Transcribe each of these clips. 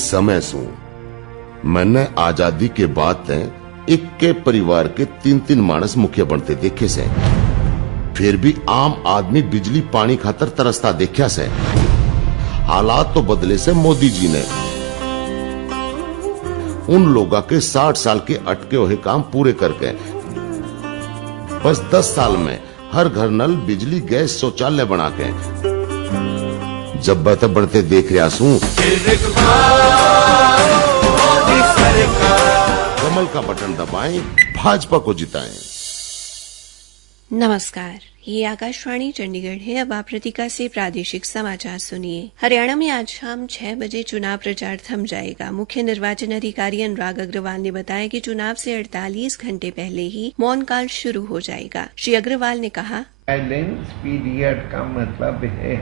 समय सु मैंने आजादी के बाद तय एक के परिवार के 3-3 मानस मुखिया बनते देखे से, फिर भी आम आदमी बिजली पानी खातर तरसता देखा से। हालात तो बदले से मोदी जी ने उन लोगों के 60 साल के अटके हुए काम पूरे करके बस 10 साल में हर घर नल, बिजली, गैस, शौचालय बना के जब बढ़ते बढ़ते देख रहा हूं, कमल का बटन दबाएं, भाजपा को जिताएं। नमस्कार, ये आकाशवाणी चंडीगढ़ है। अब आप प्रतीका से प्रादेशिक समाचार सुनिए। हरियाणा में आज शाम 6 बजे चुनाव प्रचार थम जाएगा। मुख्य निर्वाचन अधिकारी अनुराग अग्रवाल ने बताया कि चुनाव से 48 घंटे पहले ही मौन काल शुरू हो जाएगा। श्री अग्रवाल ने कहा, साइलेंस पीरियड का मतलब है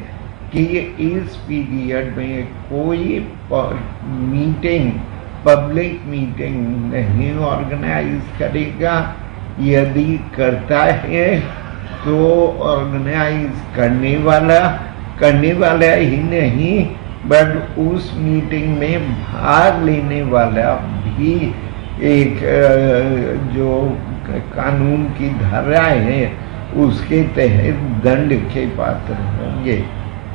कि इस पीरियड में कोई मीटिंग, पब्लिक मीटिंग नहीं ऑर्गेनाइज करेगा। यदि करता है तो ऑर्गेनाइज करने वाला ही नहीं, बट उस मीटिंग में भाग लेने वाला भी एक जो कानून की धारा है उसके तहत दंड के पात्र होंगे।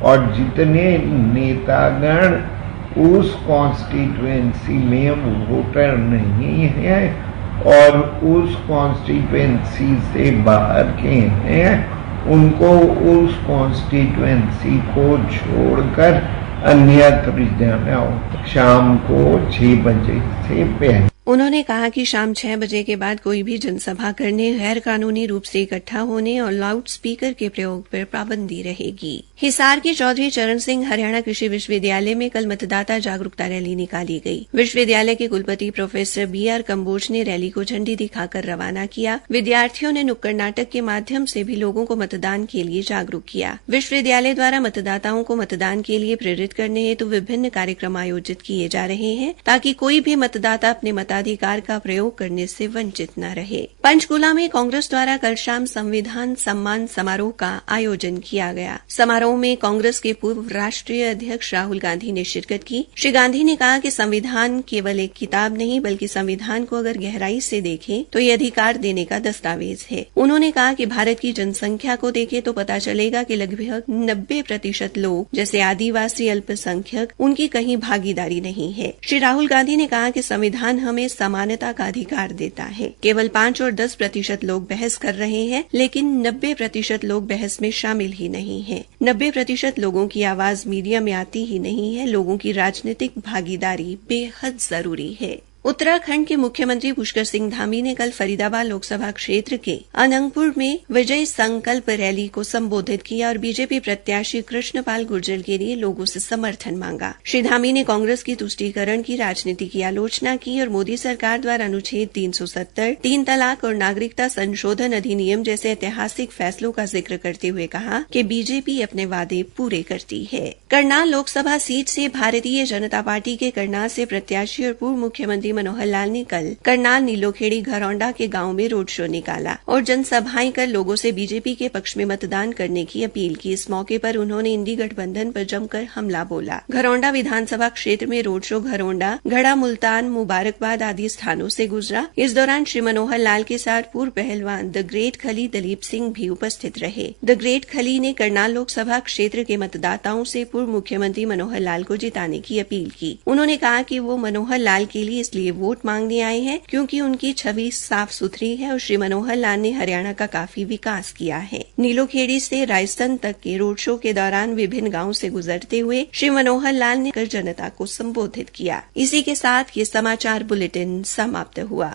और जितने नेतागण उस कॉन्स्टिट्यूएंसी में वोटर नहीं है और उस कॉन्स्टिट्यूएंसी से बाहर के हैं, उनको उस कॉन्स्टिट्यूएंसी को छोड़कर अन्यत्र जाना हो शाम को 6 बजे से पहले। उन्होंने कहा कि शाम 6 बजे के बाद कोई भी जनसभा करने, गैर कानूनी रूप से इकट्ठा होने और लाउड स्पीकर के प्रयोग पर पाबंदी रहेगी। हिसार के चौधरी चरण सिंह हरियाणा कृषि विश्वविद्यालय में कल मतदाता जागरूकता रैली निकाली गई। विश्वविद्यालय के कुलपति प्रोफेसर BR कंबोज ने रैली को झंडी दिखाकर रवाना किया। विद्यार्थियों ने नुक्कड़ नाटक के माध्यम से भी लोगों को मतदान के लिए जागरूक किया। विश्वविद्यालय द्वारा मतदाताओं को मतदान के लिए प्रेरित करने हेतु विभिन्न कार्यक्रम आयोजित किए जा रहे हैं ताकि कोई भी मतदाता अपने मताधिकार का प्रयोग करने से वंचित न रहे। पंचकूला में कांग्रेस द्वारा कल शाम संविधान सम्मान समारोह का आयोजन किया गया। समारोह में कांग्रेस के पूर्व राष्ट्रीय अध्यक्ष राहुल गांधी ने शिरकत की। श्री गांधी ने कहा कि संविधान केवल एक किताब नहीं बल्कि संविधान को अगर गहराई से देखें तो ये अधिकार देने का दस्तावेज है। उन्होंने कहा कि भारत की जनसंख्या को देखें तो पता चलेगा कि लगभग 90% लोग जैसे आदिवासी, अल्पसंख्यक, उनकी कहीं भागीदारी नहीं है। श्री राहुल गांधी ने कहा कि संविधान हमें समानता का अधिकार देता है। केवल 5 और 10% लोग बहस कर रहे हैं, लेकिन 90% लोग बहस में शामिल ही नहीं है। 90% लोगों की आवाज मीडिया में आती ही नहीं है। लोगों की राजनीतिक भागीदारी बेहद जरूरी है। उत्तराखंड के मुख्यमंत्री पुष्कर सिंह धामी ने कल फरीदाबाद लोकसभा क्षेत्र के अनंगपुर में विजय संकल्प रैली को संबोधित किया और बीजेपी प्रत्याशी कृष्णपाल गुर्जर के लिए लोगों से समर्थन मांगा। श्री धामी ने कांग्रेस की तुष्टीकरण की राजनीति की आलोचना की और मोदी सरकार द्वारा अनुच्छेद 370, 3 तलाक और नागरिकता संशोधन अधिनियम जैसे ऐतिहासिक फैसलों का जिक्र करते हुए कहा कि बीजेपी अपने वादे पूरे करती है। करनाल लोकसभा सीट से भारतीय जनता पार्टी के करनाल से प्रत्याशी और पूर्व मुख्यमंत्री मनोहर लाल ने कल करनाल नीलोखेड़ी घरौंडा के गांव में रोड शो निकाला और जनसभाएं कर लोगों से बीजेपी के पक्ष में मतदान करने की अपील की। इस मौके पर उन्होंने इंडी गठबंधन पर जमकर हमला बोला। घरौंडा विधानसभा क्षेत्र में रोड शो घरौंडा, गढ़ा, मुल्तान, मुबारकबाद आदि स्थानों से गुजरा। इस दौरान श्री मनोहर लाल के साथ पूर्व पहलवान द ग्रेट खली दलीप सिंह भी उपस्थित रहे। द ग्रेट खली ने करनाल लोकसभा क्षेत्र के मतदाताओं से पूर्व मुख्यमंत्री मनोहर लाल को जिताने की अपील की। उन्होंने कहा कि वो मनोहर लाल के लिए इसलिए वोट मांगने आए हैं क्योंकि उनकी छवि साफ सुथरी है और श्री मनोहर लाल ने हरियाणा का काफी विकास किया है। नीलोखेड़ी से रायसन तक के रोड शो के दौरान विभिन्न गांवों से गुजरते हुए श्री मनोहर लाल ने कर जनता को संबोधित किया। इसी के साथ ये समाचार बुलेटिन समाप्त हुआ।